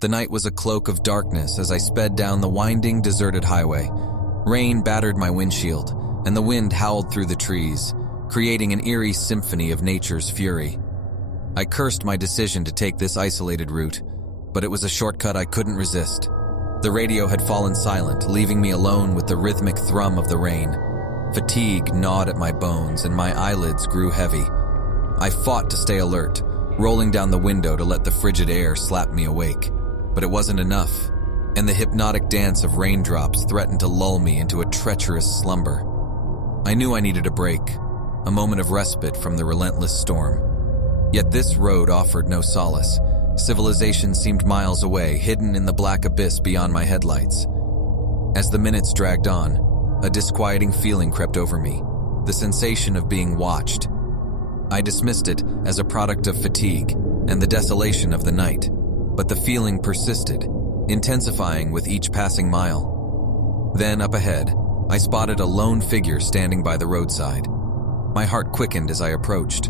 The night was a cloak of darkness as I sped down the winding, deserted highway. Rain battered my windshield, and the wind howled through the trees, creating an eerie symphony of nature's fury. I cursed my decision to take this isolated route, but it was a shortcut I couldn't resist. The radio had fallen silent, leaving me alone with the rhythmic thrum of the rain. Fatigue gnawed at my bones, and my eyelids grew heavy. I fought to stay alert, rolling down the window to let the frigid air slap me awake. But it wasn't enough, and the hypnotic dance of raindrops threatened to lull me into a treacherous slumber. I knew I needed a break, a moment of respite from the relentless storm. Yet this road offered no solace. Civilization seemed miles away, hidden in the black abyss beyond my headlights. As the minutes dragged on, a disquieting feeling crept over me, the sensation of being watched. I dismissed it as a product of fatigue and the desolation of the night, but the feeling persisted, intensifying with each passing mile. Then, up ahead, I spotted a lone figure standing by the roadside. My heart quickened as I approached.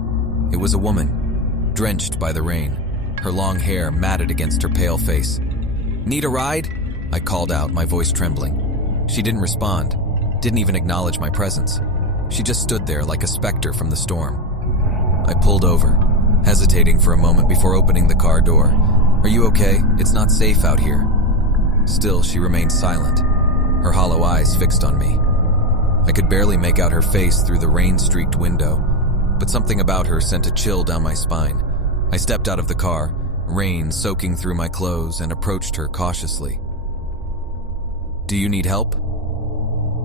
It was a woman, drenched by the rain, her long hair matted against her pale face. "Need a ride?" I called out, my voice trembling. She didn't respond, didn't even acknowledge my presence. She just stood there like a specter from the storm. I pulled over, hesitating for a moment before opening the car door. "Are you okay? It's not safe out here." Still, she remained silent, her hollow eyes fixed on me. I could barely make out her face through the rain-streaked window, but something about her sent a chill down my spine. I stepped out of the car, rain soaking through my clothes, and approached her cautiously. "Do you need help?"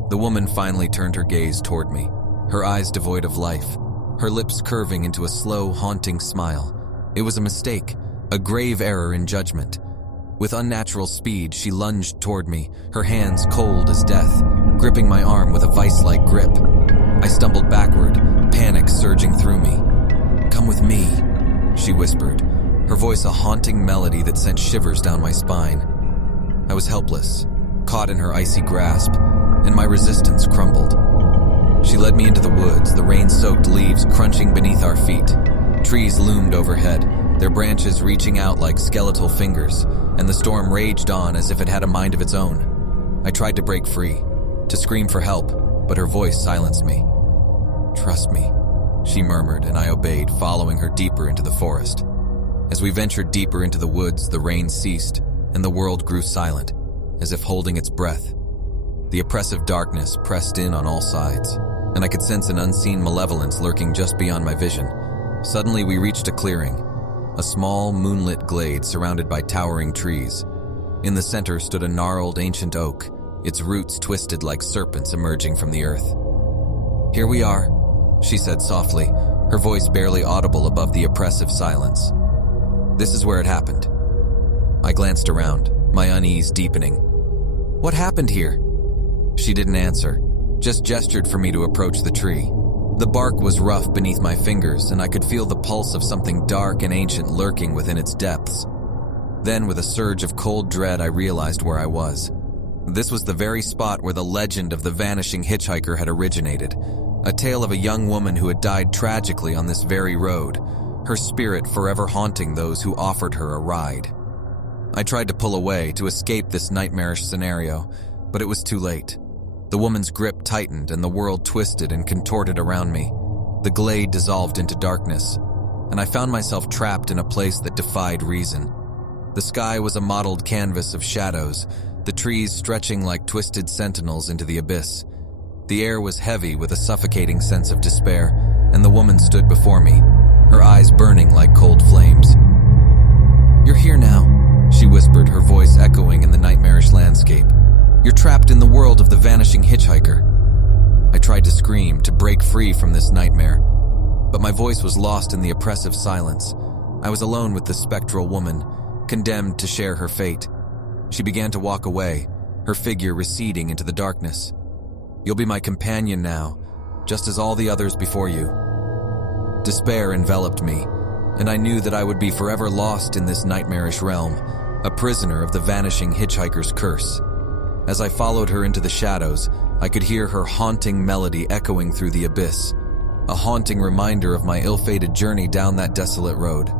The woman finally turned her gaze toward me, her eyes devoid of life, her lips curving into a slow, haunting smile. It was a mistake, a grave error in judgment. With unnatural speed, she lunged toward me, her hands cold as death, gripping my arm with a vice-like grip. I stumbled backward, panic surging through me. "Come with me," she whispered, her voice a haunting melody that sent shivers down my spine. I was helpless, caught in her icy grasp, and my resistance crumbled. She led me into the woods, the rain-soaked leaves crunching beneath our feet. Trees loomed overhead, their branches reaching out like skeletal fingers, and the storm raged on as if it had a mind of its own. I tried to break free, to scream for help, but her voice silenced me. "Trust me," she murmured, and I obeyed, following her deeper into the forest. As we ventured deeper into the woods, the rain ceased, and the world grew silent, as if holding its breath. The oppressive darkness pressed in on all sides, and I could sense an unseen malevolence lurking just beyond my vision. Suddenly we reached a clearing, a small moonlit glade surrounded by towering trees. In the center stood a gnarled ancient oak, its roots twisted like serpents emerging from the earth. "Here we are," she said softly, her voice barely audible above the oppressive silence. "This is where it happened." I glanced around, my unease deepening. "What happened here?" She didn't answer, just gestured for me to approach the tree. The bark was rough beneath my fingers, and I could feel the pulse of something dark and ancient lurking within its depths. Then, with a surge of cold dread, I realized where I was. This was the very spot where the legend of the Vanishing Hitchhiker had originated, a tale of a young woman who had died tragically on this very road, her spirit forever haunting those who offered her a ride. I tried to pull away to escape this nightmarish scenario, but it was too late. The woman's grip tightened and the world twisted and contorted around me. The glade dissolved into darkness, and I found myself trapped in a place that defied reason. The sky was a mottled canvas of shadows, the trees stretching like twisted sentinels into the abyss. The air was heavy with a suffocating sense of despair, and the woman stood before me, her eyes burning like cold flames. "You're here now," she whispered, her voice echoing in the nightmarish landscape. "You're trapped in the world of the Vanishing Hitchhiker." I tried to scream, to break free from this nightmare, but my voice was lost in the oppressive silence. I was alone with the spectral woman, condemned to share her fate. She began to walk away, her figure receding into the darkness. "You'll be my companion now, just as all the others before you." Despair enveloped me, and I knew that I would be forever lost in this nightmarish realm, a prisoner of the Vanishing Hitchhiker's curse. As I followed her into the shadows, I could hear her haunting melody echoing through the abyss, a haunting reminder of my ill-fated journey down that desolate road.